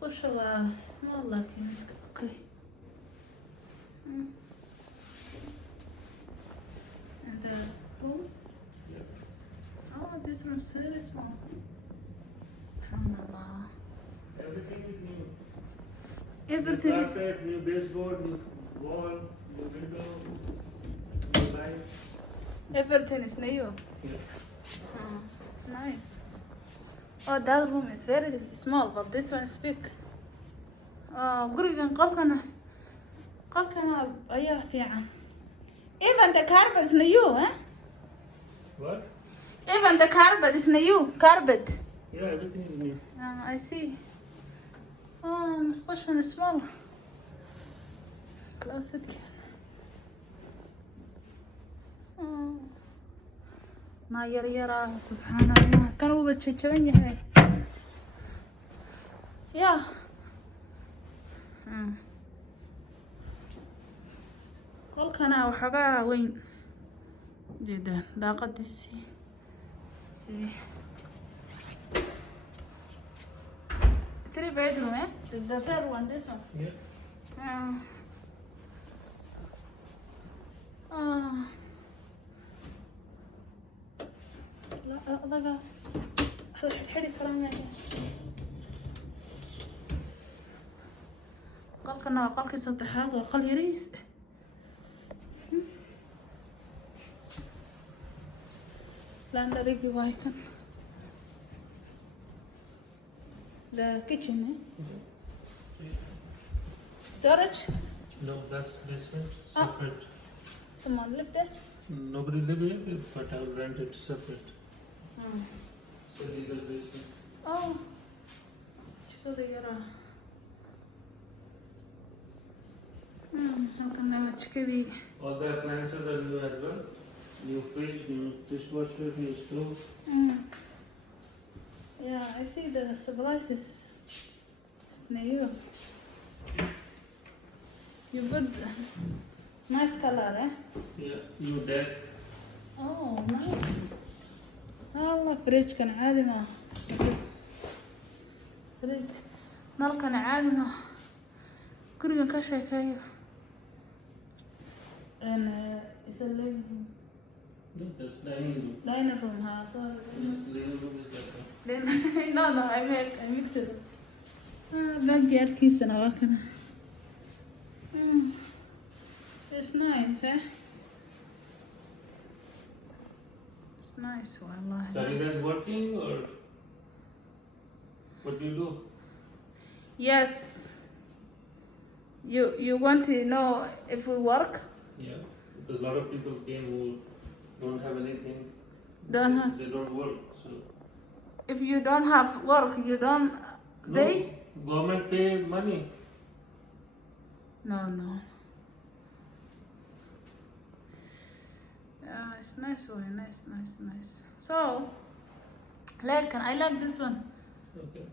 musqusha waa small laakiin iska okay. And the room? Oh, this room is very small. Subhanallah. Everything is new. Everything New is... carpet, new baseboard, new wall, new window, new light. Everything is new. Yeah. Oh, nice. Oh, that room is very small, but this one is big. Oh, gurigan qolkana ayaa fiican. Even the carpet is new, eh? What? Even the carpet is new. Carpet. Yeah, everything is new. I see. Oh, musqushan is small. Close it. Oh. Ma yaryara, subhanallah. Kan uu jajaban yahay. Yeah. Qolkana waxoogaa weyn. Jeedaan daaqadiisii. See. 3 bedroom, eh? The third one, this one. Yeah. Laga xiri karaa meesha. Qolkana waa qolkii saddexaad, waa qol yariis. Laundry waa kan. The kitchen, eh? Storage? No, that's basement, separate. Someone lived there? Nobody live here, but I'll rent it separate. So legal basement. Oh. Jikada yaraa. Halkana waa jikadii. All the appliances are new as well. New fridge, new dishwasher, new stove. Yeah, I see the supplies is new. You put nice color, eh? Yeah, new deck. Oh, nice. Allah, fridge kan caadi ma. Fridge. Nalkan caadi ma. Gurigan ka sheekeeyo. And it's a living room. No, that's dining room. Dining room, huh? So Living room is like that. then no, I mix it. Backyardkiisana waa kana. It's nice, eh? It's nice, wallahi. So are you guys working or what do you do? Yes. You want to know if we work? Yeah, because a lot of people came who don't have anything. Don't have. They don't work. So If you don't have work, you don't pay? no, government pay money. No. Yeah, it's nice one, nice. So, Larkin, I like this one. Okay.